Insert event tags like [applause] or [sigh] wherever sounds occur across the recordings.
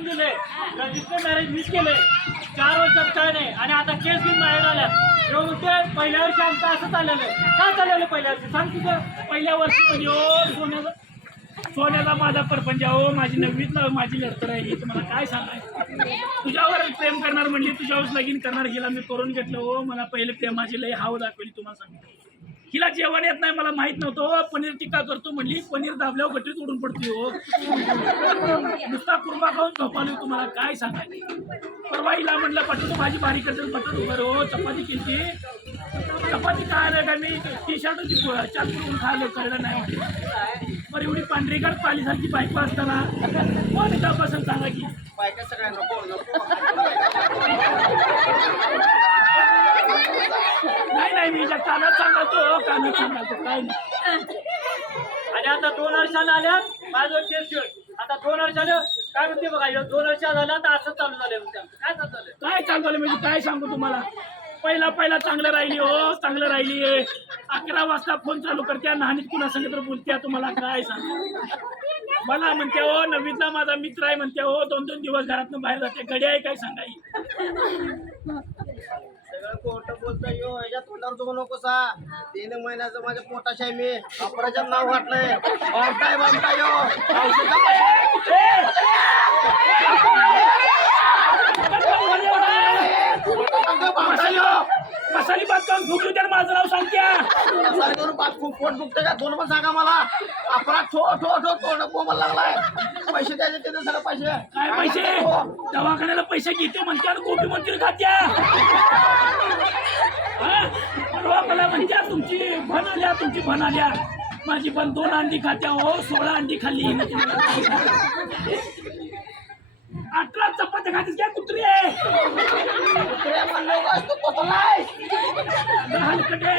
दिले. Register marriage miss केले. चार वर्षात काय नाही. आणि आता केस घेऊन बाहेर आल्या तेव्हा पहिल्या वर्षी आमचं असं चाललेलं आहे. काय चाललेलं पहिल्या वर्षी? सांग तुझं. पहिल्या वर्षी म्हणजे ओ सोन्याचा सोन्याचा माझा परपंच हो माझी नववीत माझी लढतर आहे ही तुम्हाला काय सांगायचं? तुझ्यावर प्रेम करणार म्हणजे तुझ्यावर लगीन करणार हिला मी करून घेतलं हो मला पहिले प्रेमाची लई हाव दाखवली तुम्हाला सांगतो. हिला जेवण येत नाही मला माहीत नव्हतं पनीर टिक्का करतो म्हणली पनीर दाबल्यावर गटीत उडून पडते हो नुसता कुर्बा खाऊन झोपालो तुम्हाला काय सांगायचं परवा हिला म्हटलं पटकन भाजी बारीक करते पटत उभं हो चपाती केली चपाती काय आलं का मी टी शर्ट चार करून खायला कळलं नाही म्हटलं बरं एवढी पांढरीकर पालीसारखी बायको असताना कोण तपासून सांगा की बायका सगळ्या नको नको नाही मी कानात सांगतो कानात सांगतो काय नाही. आणि आता दोन वर्षाला आल्या माझं घेऊन आता दोन वर्षाला काय म्हणते बघा दोन वर्ष झालं तर असं चालू आमचं. काय चालू झालंय? काय चालू झालं म्हणजे काय सांगू तुम्हाला? पहिला पहिला चांगलं राहिली हो चांगलं राहिली अकरा वाजता फोन चालू करते नाणीत कुणा सांगितलं बोलत्या तुम्हाला काय सांगू? मला म्हणते हो नवीतला माझा मित्र आहे म्हणते हो दोन दोन दिवस घरातून बाहेर जाते. गडी आहे काय सांगाई? खोटं बोलतोय यो ह्याच्या तोंडावर जाऊ नको सा तीन महिन्याचं माझ्या पोटाशी आहे मी. अपराजात नाव घातलंय बामटाय बामटाय यो. औषधं मसाली फुकली तर माझं करून पाच पोट दुखते का? दोन पण सांगा मला. अपराध ठो ठो ठो तोंड बोंबल लागलाय. पैसे द्यायचे तिथे सगळं पैसे. काय पैसे? दवाखान्याला पैसे घेते म्हणते आणि गोपी मंदिर खात्या. हा? परवा मला म्हणत्या तुमची भन आल्या तुमची भन आल्या. माझी पण दोन अंडी खात्या हो सोळा अंडी खाल्ली? [laughs] अठरा चपात्या खातीस काय कुत्री आहे? कुत्र्या म्हणलं तू हलकटे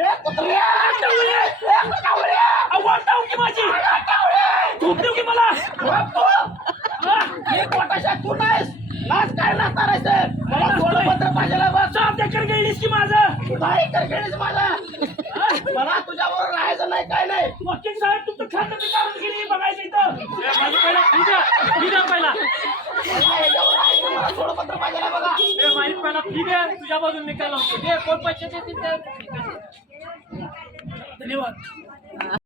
ए कुत्र्या वाटाव की माझी. झोप देऊ की मला तू नाहीस. नाच काय नाचणार आहेस ते? मला थोडं पत्र पाहिजे चाप देकर गेलीस की माझं? नाही कर घेणीस माझा. मला तुझ्यावर राहायचं नाही काय नाही. वकील साहेब तुमचं खातं ते काढून गेली बघायचं इथं. माझं पहिला फी द्या फी द्या पहिला. मला ह्याच्यावर राहायचं, मला थोडं पत्र पाहिजे बघा ए माझी पहिला फी द्या तुझ्या बाजून निकाल लावतो दे कोण पैसे देतील ते? धन्यवाद.